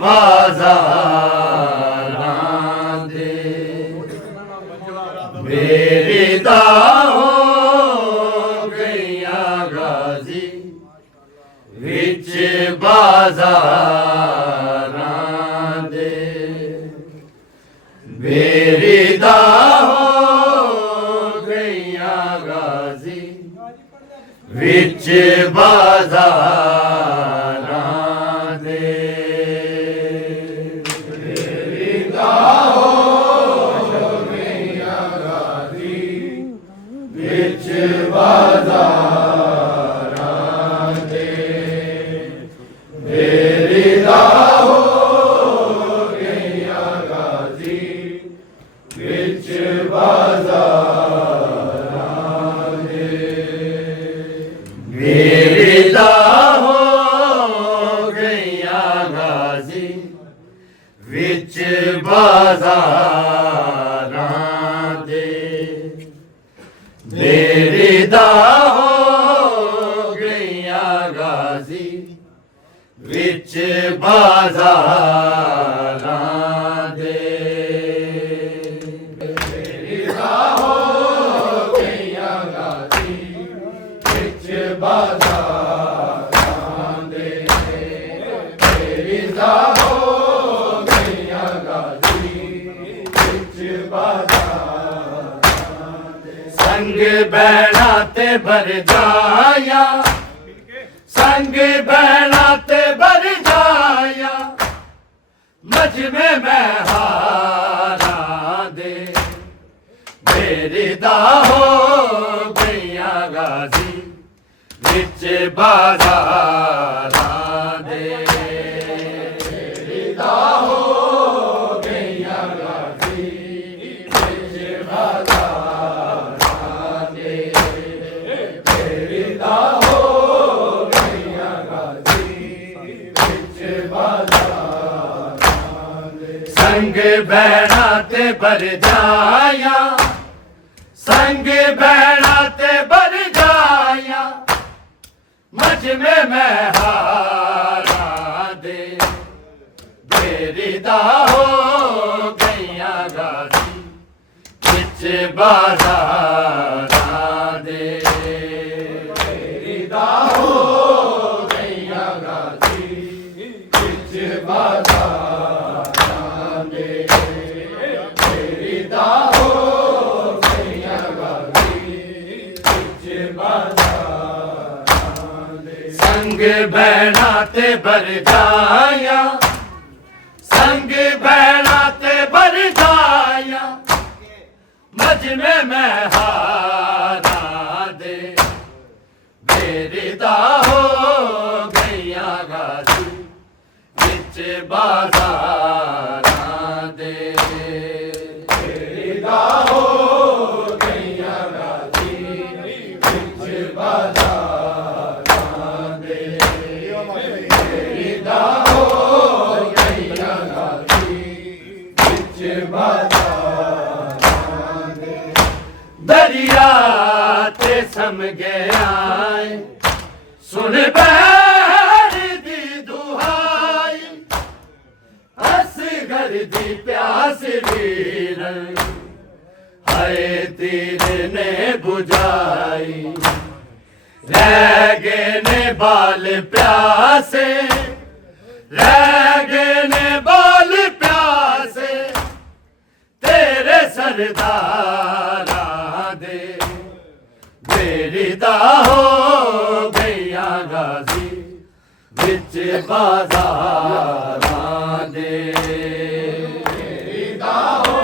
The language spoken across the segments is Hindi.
बाजारां दे मेरी दाहो गईया गाजी विच बाजारां दे मेरी दाहो गईया गाजी विच बाजारां दे मेरी दाहो गईया गाजी विच बाजारां दे मेरी दाहो गईया गाजी विच बाजारां दे मेरी दाहो गईया गाजी विच बाजारां दे मेरी दाहो गईया गाजी विच बाजारां दे मेरी दाहो गईया गाजी विच बाजारां दे मेरी दाहो गईया गाजी विच बाजारां दे संग बैणा ते भर जाया संग बैणा ते भर जाया मजमे में हारा दे मेरी दाहो गईया गाजी विच बाजारां दे मेरी दाहो गईया गाजी विच बाजारां दे मेरी दाहो गईया गाजी विच बाजारां दे संग बैणा ते भर जाया संग बैणा ते भर जाया मजमे में हारा दे मेरी दाहो गईया गाजी विच बाजारां दे मेरी दाहो गईया गाजी विच बाजारां दे मेरी दाहो गईया गाजी विच बाजारां दे संग बैणा ते भर जाया संग बैणा ते भर जाया मजमे में हारा दे मेरी दाहो गईया गाजी विच बाजारां दे मेरी दाहो गईया गाजी विच बाजारां दे मेरी दाहो गईया गाजी विच बाजारां दे दरिया ते सम गया सुन बैर दी दुहाई असगर दी प्यास वीर हाय तीर ने बुझाई रह गए ने बाल प्यासे रह गए ने बाल प्यासे तेरे सरदारा दे मेरी दाहो गईया गाजी विच बाजारां दे मेरी दाहो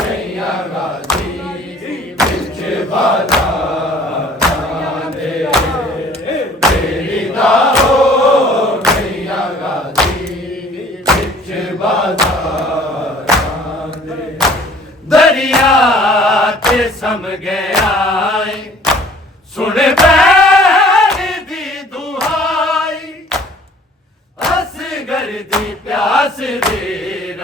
गईया गाजी विच बाजारां दे मेरी दाहो गईया गाजी विच बाजारां दे दरिया ते सम गया सुन बैर दी दुहाई असगर दी प्यास वीर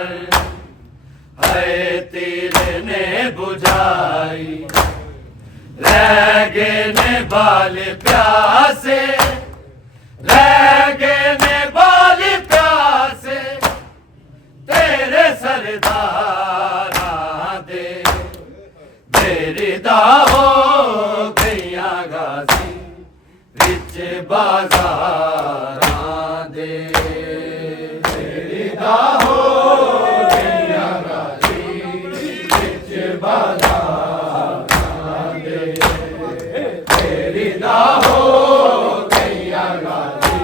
है तीर ने बुझाई रह गए ने बाल प्यासे रह गए ने बाल प्यासे बाज़ारां दे तेरी दा हो गईयां गाजी विच बाज़ारां दे तेरी दा हो गईयां गाजी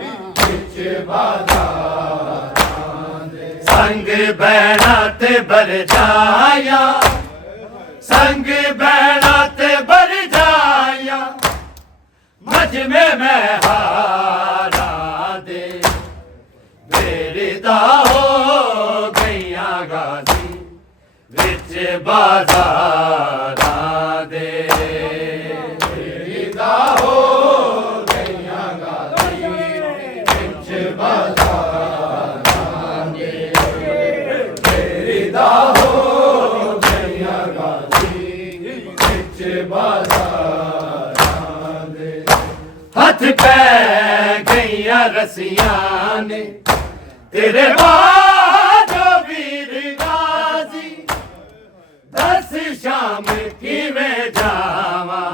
विच बाज़ारां दे संग बैणा ते बरजाया संग बैणा ते बरजाया मजमे में हारा दे मेरी दा हो गईयां गाजी विच बाज़ारां दे मेरी दा हो गईयां गाजी विच बाज़ारां दे मेरी दा हो गईयां गाजी विच बाज़ारां दे हथ पै गईयां रसियां ने तेरे बाजो वीर गाजी दस शाम किवें जावा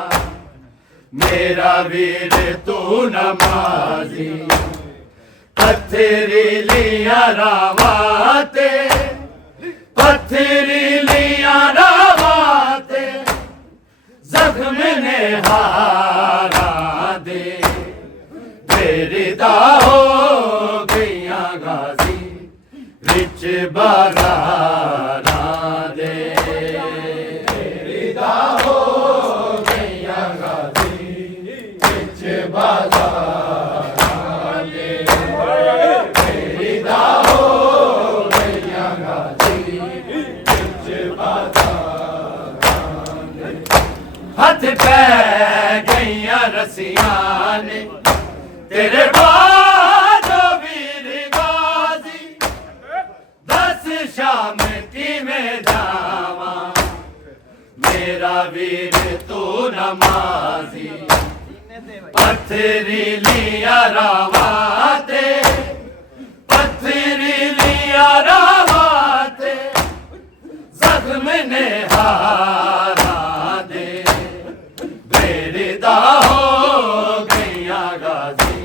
मेरा वीर तू नमाजी पत्थरीलियां रावां ते पत्थरीलियां रावां ते जख्म ने हारा दे तेरी दा हो गईयां गाजी विच बाज़ारां दे तेरी दा हो गईयां गाजी विच बाज़ारां दे तेरी दा हो गईयां गाजी विच बाज़ारां दे हथ पै गईयां रसियां ने तेरे बाजो वीर गाजी दस शाम किवें जावा मेरा वीर तू नमाजी पत्थरीलियां रावां ते पत्थरीलियां रावां ते जख्म ने हारा दे मेरी दा हो गईयां गाजी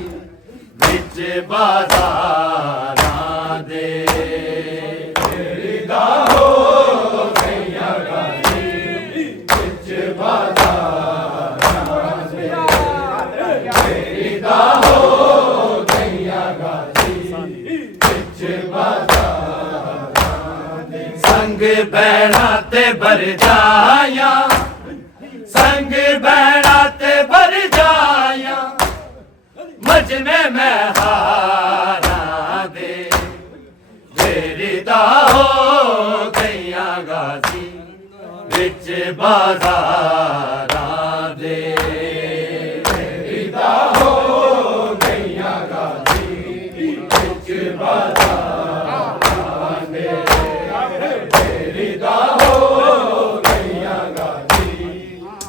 विच बाज़ारां दे तेरी दा हो गईयां गाजी विच बाज़ारां दे तेरी दा हो गईयां गाजी विच बाज़ारां दे संग बैणा ते बरजाया संग बैणा ते बरजाया मजमे में हारा दे तेरी दा हो गईयां गाजी विच बाज़ारां दे तेरी दा हो गईयां गाजी विच बाज़ारां दे तेरी दा हो गईयां गाजी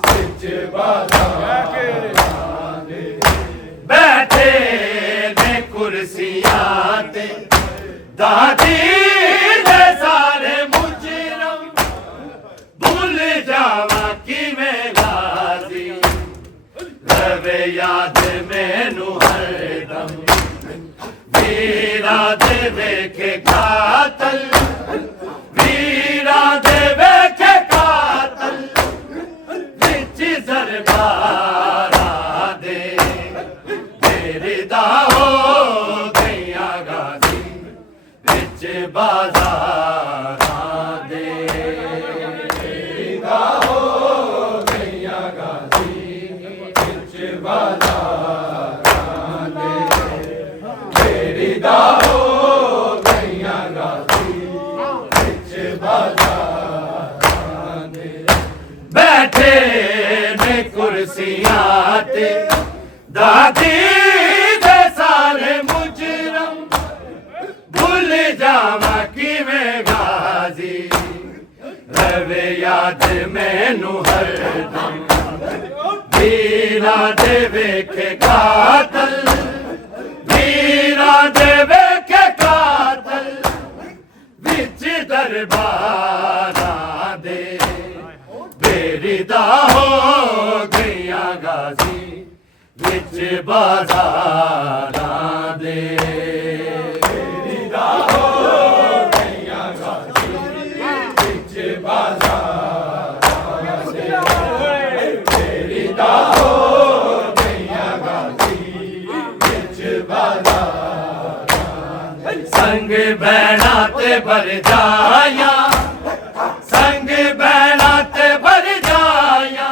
विच बाज़ारां दे बैठे ने कुर्सियां ते दादी दे सारे मुजरम भूल जावा किवें गाजी रवे याद मैनू हरदम वीरा दे वेखे कातल वीरा दे वेखे कातल विच दरबारां दे तेरी दा हो गईयां गाजी विच बाज़ारां दे तेरी दा हो गईयां गाजी विच बाज़ारां दे तेरी दा हो गईयां गाजी विच बाज़ारां दे बैठे ने कुर्सियां ते दादी दे सारे मुजरम भूल जावा किवें गाजी रवे याद मैनू हरदम वीरा दे वेखे कातल वीरा दे वेखे कातल विच दरबारां दे बेरी दा हो गईयां गाजी विच बाज़ारां दे तेरी दा हो गईयां गाज़ी विच बाज़ारां दे तेरी दा हो गईयां गाज़ी विच बाज़ारां दे संग भैणा ते भर जाया संग भैणा ते भर जाया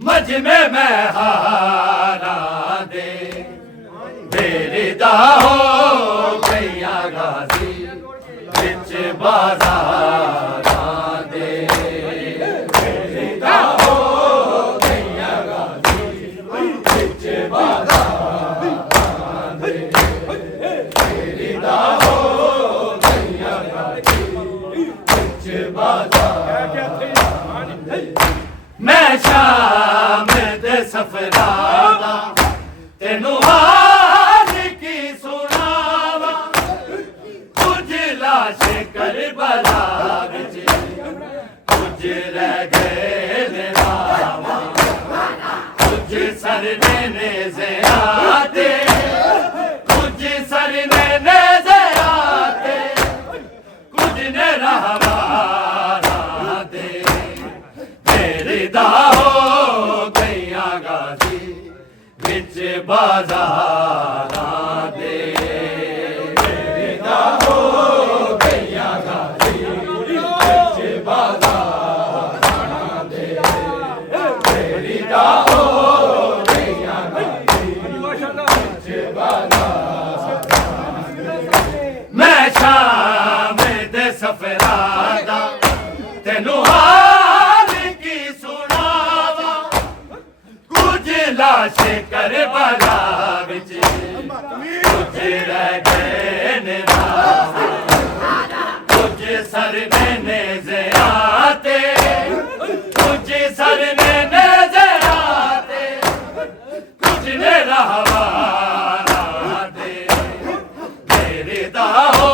मजमे में हारा दे तेरी दा हो गईयां गाज़ी विच बाज़ारां दे तेरी दा हो गईयां गाज़ी विच बाज़ारां दे तेरी दा हो गईयां गाज़ी विच बाज़ारां दे मैं शाम दे सफरादा तेनू हाल की सुनावा कुछ लाश करबला विच कुछ रह गए नावा कुछ सरने नेज़े आते कुछ सरने नेज़े आते कुछ ने रहवारा दे तेरी दा हो गईयां गाज़ी विच बाज़ारां दे तेरी दा हो गईयां गाज़ी विच बाज़ारां दे तेरी दा हो गईयां गाज़ी विच बाज़ारां दे मैं शाम दे सफरादा तेनू लाश करबला विच कुछ रह गए नावा कुछ सरने नेज़े आते कुछ सरने नेज़े आते कुछ ने रहवारा दे तेरी दा हो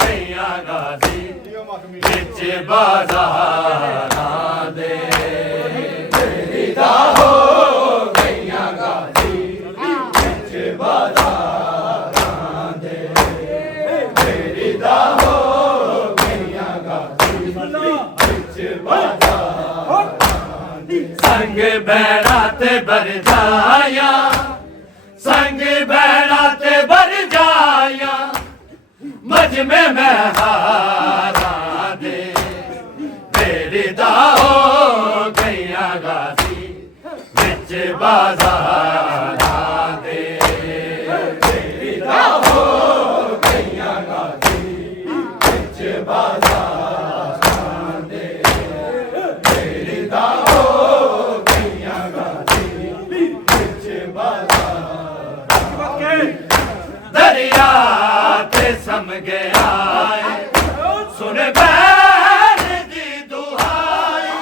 गईयां गाज़ी विच बाज़ारां दे तेरी दा हो संग भैणा ते भर जाया संग भैणा ते भर जाया मजमे में हारा दे तेरी दा हो गईयां गाज़ी विच बाज़ारां दे तेरी दा हो गईयां गाज़ी विच बाज़ारां दे तेरी दा हो दरिया ते सम गया सुन बैर दी दुहाई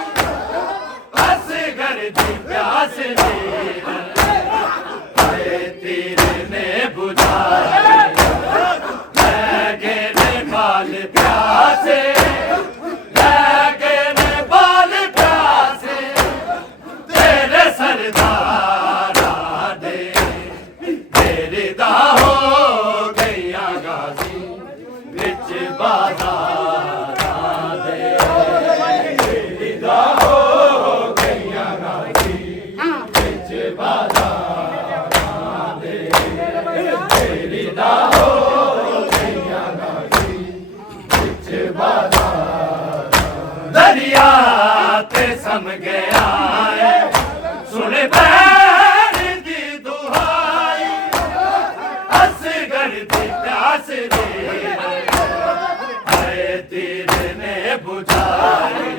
असगर दी प्यास नीर आए तीर ने बुझाई लगे ने बाल प्यासे लगे ने बाल प्यासे तेरे सरदारा दे तेरी दा हो गईयां गाज़ी विच बाज़ारां दे तेरी दा हो गईयां गाज़ी विच बाज़ारां दे तेरी दा हो गईयां गाज़ी विच बाज़ारां दरिया ते सम गया सुन बैर दी दुहाई असगर दी प्यास आए तीर ने बुझाई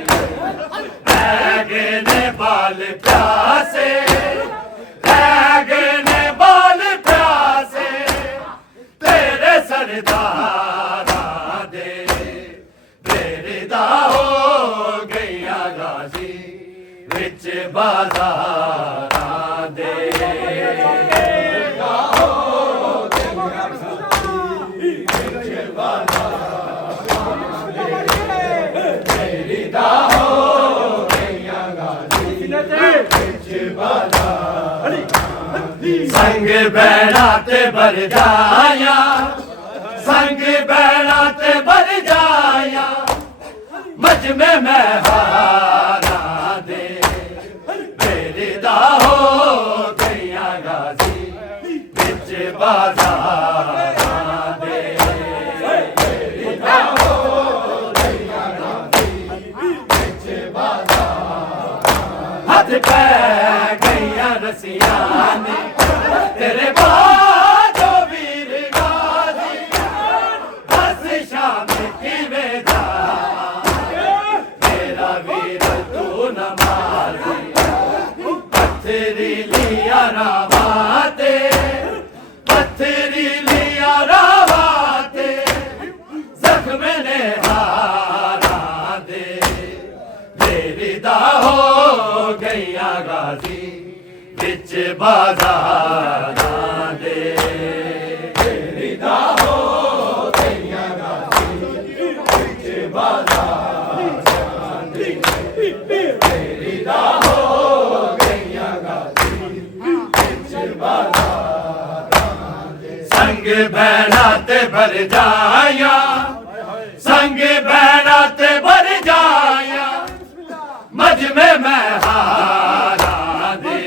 लगे ने बाल प्यासे लगे ने बाल प्यासे तेरे सरदारां दे तेरी दा हो गईयां गाज़ी विच बाज़ारां दे Bala संग बैणा ते बर जाया संग बैणा ते बर जाया मजमे मैं हारा दे मेरे दा हो गईया गाजी बिच बाजार दे मेरे दा हो गईया गाजी बिच बाजार हाथ पै गईया रसिया ने तेरे बाजो वीर गाजी बस शाम की वेदा मेरा वीर तू नमाजी पत्थरी लिया रावाते पत्थरी लिया रावाते जख्म ने हारा दे मेरी दा हो गईया गाजी बिच बाजार दे मेरी दा हो गईया गाजी बिच बाजार दे मेरी दा हो गईया गाजी बिच बाजार दे संग बैणा ते भर जाया संग बैणा ते भर जाया मजमे मैं हारा दे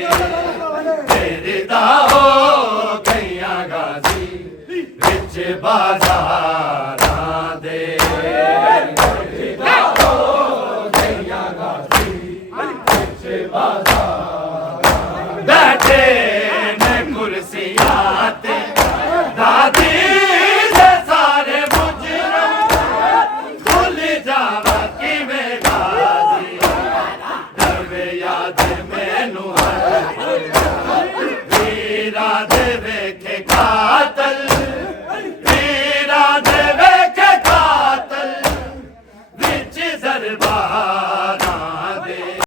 तेरे दा हो गईया गाजी बिच बाजार दे तेरे दा हो गईया गाजी बिच बाजार बैठे ने कुर्सियां ते दादी दे सारे मुजरम भूल जावा कि मैं गाजी दरवे याद मैनू वीरा दे वेखे कातल वीरा दे वेखे कातल विच दरबार